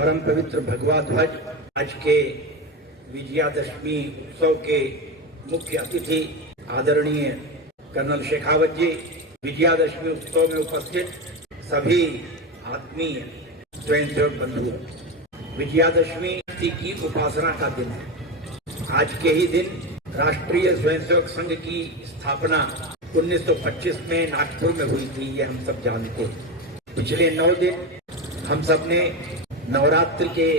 परम पवित्र भगवा ध्वज आज के विजयादशमी उत्सव के मुख्य अतिथि आदरणीय कर्नल शेखावत जी, विजयादशमी उत्सव में उपस्थित सभी आत्मीय स्वयंसेवक बंधुओं, विजयादशमी की उपासना का दिन है। आज के ही दिन राष्ट्रीय स्वयंसेवक संघ की स्थापना 1925 में नागपुर में हुई थी, ये हम सब जानते हैं। पिछले 9 दिन हम सब ने नवरात्रि के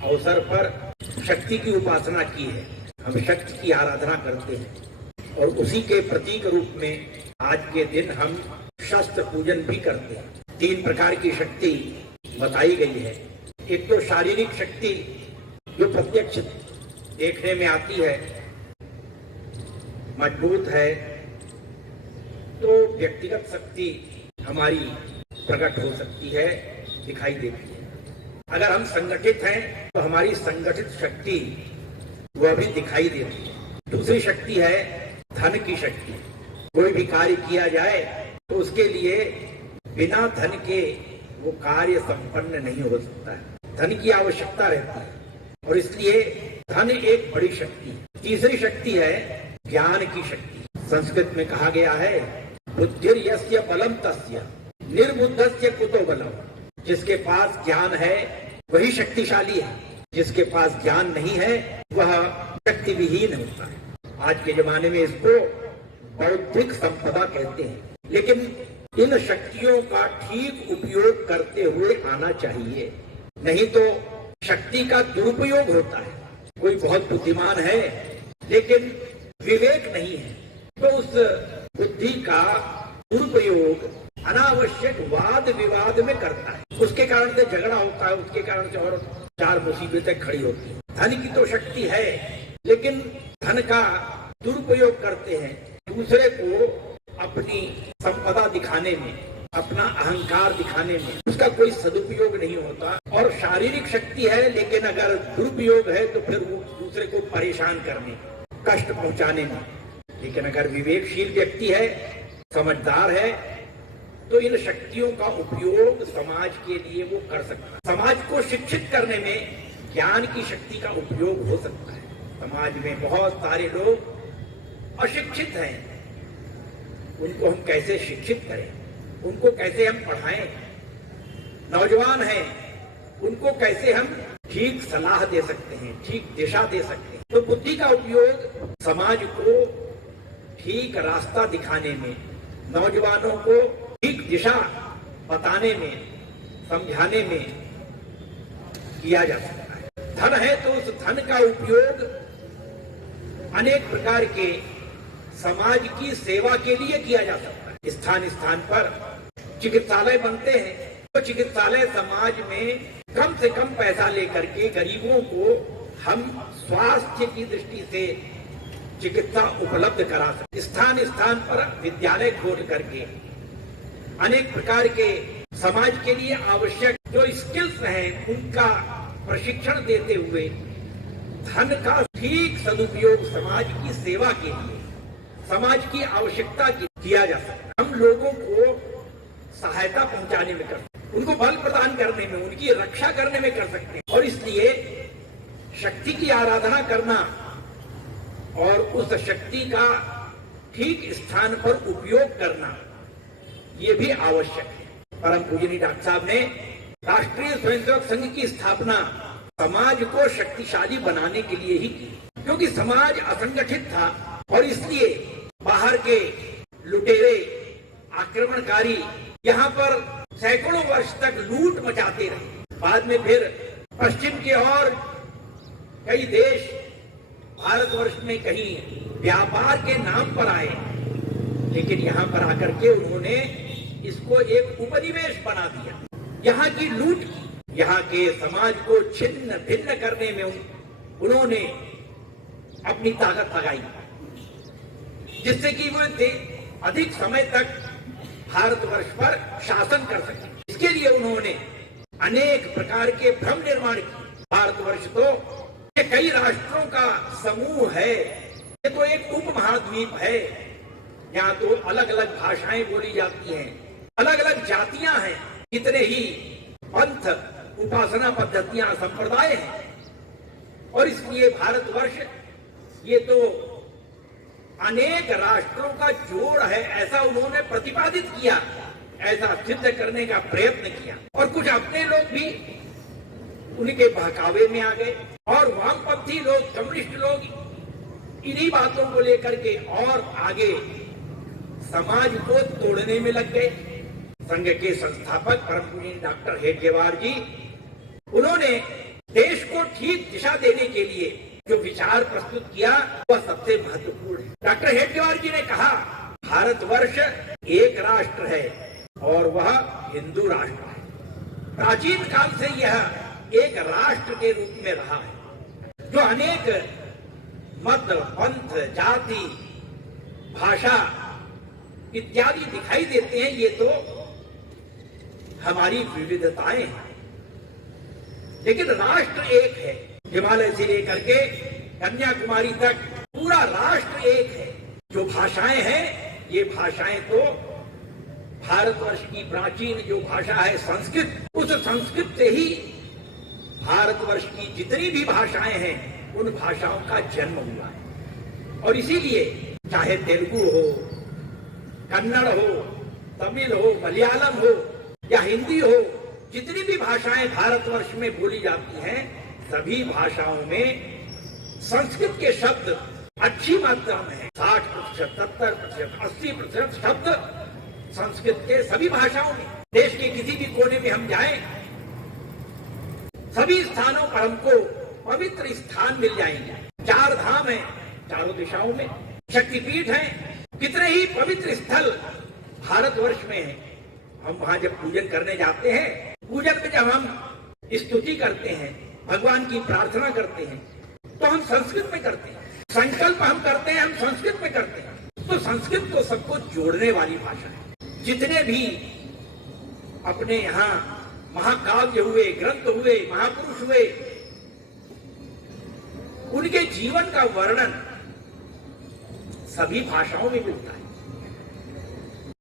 अवसर पर शक्ति की उपासना की है। हम शक्ति की आराधना करते हैं और उसी के प्रतीक रूप में आज के दिन हम शस्त्र पूजन भी करते हैं। 3 प्रकार की शक्ति बताई गई है। एक तो शारीरिक शक्ति जो प्रत्यक्ष देखने में आती है, मजबूत है, तो व्यक्तिगत शक्ति हमारी प्रकट हो सकती है, दिखाई देती है। अगर हम संगठित हैं तो हमारी संगठित शक्ति वह भी दिखाई देती है। दूसरी शक्ति है धन की शक्ति। कोई भी कार्य किया जाए तो उसके लिए बिना धन के वो कार्य संपन्न नहीं हो सकता है। धन की आवश्यकता रहती है और इसलिए धन एक बड़ी शक्ति है। तीसरी शक्ति है ज्ञान की शक्ति। संस्कृत में कहा गया है, बुद्धिर्यस्य बलम तस्य निर्बुद्धस्य कुतो बलम। जिसके पास ज्ञान है वही शक्तिशाली है, जिसके पास ज्ञान नहीं है वह शक्ति विहीन होता है। आज के जमाने में इसको बौद्धिक संपदा कहते हैं, लेकिन इन शक्तियों का ठीक उपयोग करते हुए आना चाहिए, नहीं तो शक्ति का दुरुपयोग होता है। कोई बहुत बुद्धिमान है लेकिन विवेक नहीं है तो उस बुद्धि का दुरुपयोग अनावश्यक वाद विवाद में करता है। उसके कारण से झगड़ा होता है, उसके कारण से और 4 मुसीबतें खड़ी होती हैं। धन की तो शक्ति है लेकिन धन का दुरुपयोग करते हैं, दूसरे को अपनी संपदा दिखाने में, अपना अहंकार दिखाने में। उसका कोई सदुपयोग नहीं होता। और शारीरिक शक्ति है लेकिन अगर दुरुपयोग है तो फिर वो दूसरे को परेशान करने, कष्ट पहुंचाने में। लेकिन अगर विवेकशील व्यक्ति है, समझदार है, तो इन शक्तियों का उपयोग समाज के लिए वो कर सकता है। समाज को शिक्षित करने में ज्ञान की शक्ति का उपयोग हो सकता है। समाज में बहुत सारे लोग अशिक्षित हैं, उनको हम कैसे शिक्षित करें, उनको कैसे हम पढ़ाएं। नौजवान हैं, उनको कैसे हम ठीक सलाह दे सकते हैं, ठीक दिशा दे सकते हैं। तो बुद्धि का उपयोग समाज को ठीक रास्ता दिखाने में, नौजवानों को ठीक दिशा बताने में, समझाने में किया जा सकता है। धन है तो उस धन का उपयोग अनेक प्रकार के समाज की सेवा के लिए किया जा सकता है। स्थान स्थान पर चिकित्सालय बनते हैं तो चिकित्सालय समाज में कम से कम पैसा लेकर के गरीबों को हम स्वास्थ्य की दृष्टि से चिकित्सा उपलब्ध करा सकते। स्थान स्थान पर विद्यालय खोल करके अनेक प्रकार के समाज के लिए आवश्यक जो स्किल्स हैं उनका प्रशिक्षण देते हुए धन का ठीक सदुपयोग समाज की सेवा के लिए, समाज की आवश्यकता किया जा सकता है। हम लोगों को सहायता पहुंचाने में कर सकते हैं, उनको बल प्रदान करने में, उनकी रक्षा करने में कर सकते हैं। और इसलिए शक्ति की आराधना करना और उस शक्ति का ठीक स्थान पर उपयोग करना ये भी आवश्यक है। परम पूजनीय डॉक्टर साहब ने राष्ट्रीय स्वयंसेवक संघ की स्थापना समाज को शक्तिशाली बनाने के लिए ही की, क्योंकि समाज असंगठित था और इसलिए बाहर के लुटेरे, आक्रमणकारी यहाँ पर सैकड़ों वर्ष तक लूट मचाते रहे। बाद में फिर पश्चिम के और कई देश भारतवर्ष में कहीं व्यापार के नाम पर आए, लेकिन यहाँ पर आकर के उन्होंने इसको एक उपनिवेश बना दिया। यहाँ की लूट की, यहाँ के समाज को छिन्न भिन्न करने में उन्होंने अपनी ताकत लगाई, जिससे कि वो अधिक समय तक भारतवर्ष पर शासन कर सके। इसके लिए उन्होंने अनेक प्रकार के भ्रम निर्माण किए। भारतवर्ष तो कई राष्ट्रों का समूह है, ये तो एक उपमहाद्वीप है। यहाँ तो अलग अलग भाषाएं बोली जाती हैं, अलग अलग जातियां हैं, कितने ही पंथ उपासना पद्धतियां, संप्रदाय हैं। और इसलिए भारतवर्ष ये तो अनेक राष्ट्रों का जोड़ है, ऐसा उन्होंने प्रतिपादित किया, ऐसा सिद्ध करने का प्रयत्न किया। और कुछ अपने लोग भी उनके बहकावे में आ गए और वामपंथी लोग, कम्युनिस्ट लोग इन्हीं बातों को लेकर के और आगे समाज को तोड़ने में लग गए। संघ के संस्थापक परम पूज्य डॉक्टर हेडगेवार जी, उन्होंने देश को ठीक दिशा देने के लिए जो विचार प्रस्तुत किया वह सबसे महत्वपूर्ण है। डॉक्टर हेडगेवार जी ने कहा, भारतवर्ष एक राष्ट्र है और वह हिंदू राष्ट्र है। प्राचीन काल से यह एक राष्ट्र के रूप में रहा है, जो अनेक मत, पंथ, जाति, भाषा इत्यादि दिखाई देते हैं। ये तो हमारी विविधताएं हैं, लेकिन राष्ट्र एक है। हिमालय से लेकर के कन्याकुमारी तक पूरा राष्ट्र एक है। जो भाषाएं हैं, ये भाषाएं तो भारतवर्ष की प्राचीन जो भाषा है संस्कृत, उस संस्कृत से ही भारतवर्ष की जितनी भी भाषाएं हैं उन भाषाओं का जन्म हुआ है। और इसीलिए चाहे तेलुगु हो, कन्नड़ हो, तमिल हो, मलयालम हो या हिंदी हो, जितनी भी भाषाएं भारतवर्ष में बोली जाती हैं, सभी भाषाओं में संस्कृत के शब्द अच्छी मात्रा में है। 60%, 70%, 80% शब्द संस्कृत के सभी भाषाओं में। देश के किसी भी कोने में हम जाएं, सभी स्थानों पर हमको पवित्र स्थान मिल जाएंगे। 4 धाम हैं चारों दिशाओं में, शक्तिपीठ हैं, कितने ही पवित्र स्थल भारतवर्ष में हैं। हम वहां जब पूजन करने जाते हैं, पूजन में जब हम स्तुति करते हैं, भगवान की प्रार्थना करते हैं, तो हम संस्कृत में करते हैं। संकल्प हम करते हैं, हम संस्कृत में करते हैं। तो संस्कृत तो सबको जोड़ने वाली भाषा है। जितने भी अपने यहाँ महाकाव्य हुए, ग्रंथ हुए, महापुरुष हुए, उनके जीवन का वर्णन सभी भाषाओं में मिलता है।